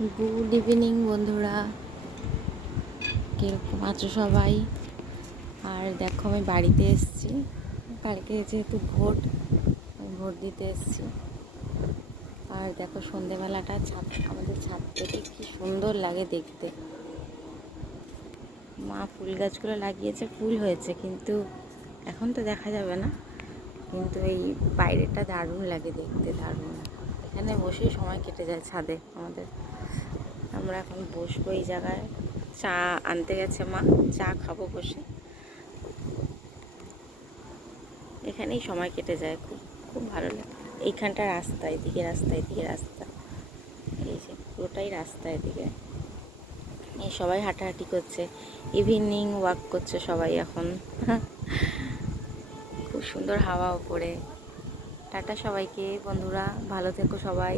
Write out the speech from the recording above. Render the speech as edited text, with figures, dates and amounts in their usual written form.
Good evening বন্ধুরা, কীরকম আছো সবাই? আর দেখো আমি বাড়িতে এসেছি, কালকে যেহেতু ভোট দিতে এসেছি। আর দেখো সন্ধেবেলাটা আমাদের ছাদ থেকে কি সুন্দর লাগে দেখতে। মা ফুল গাছগুলো লাগিয়েছে, ফুল হয়েছে, কিন্তু এখন তো দেখা যাবে না, কিন্তু এই বাইরেটা দারুণ লাগে দেখতে, দারুণ। এখানে বসেই সময় কেটে যায় ছাদে আমাদের। আমরা এখন বসবো এই জায়গায়, চা আনতে গেছে মা, চা খাবো বসে। এখানেই সময় কেটে যায়, খুব খুব ভালো লাগে। এইখানটা রাস্তা, এদিকে রাস্তা, এদিকে রাস্তা, এই যে পুরোটাই রাস্তা এদিকে। এই সবাই হাঁটাহাঁটি করছে, ইভিনিং ওয়াক করছে সবাই এখন। খুব সুন্দর হাওয়া ওপরে। টাটা সবাইকে বন্ধুরা, ভালো থেকো সবাই।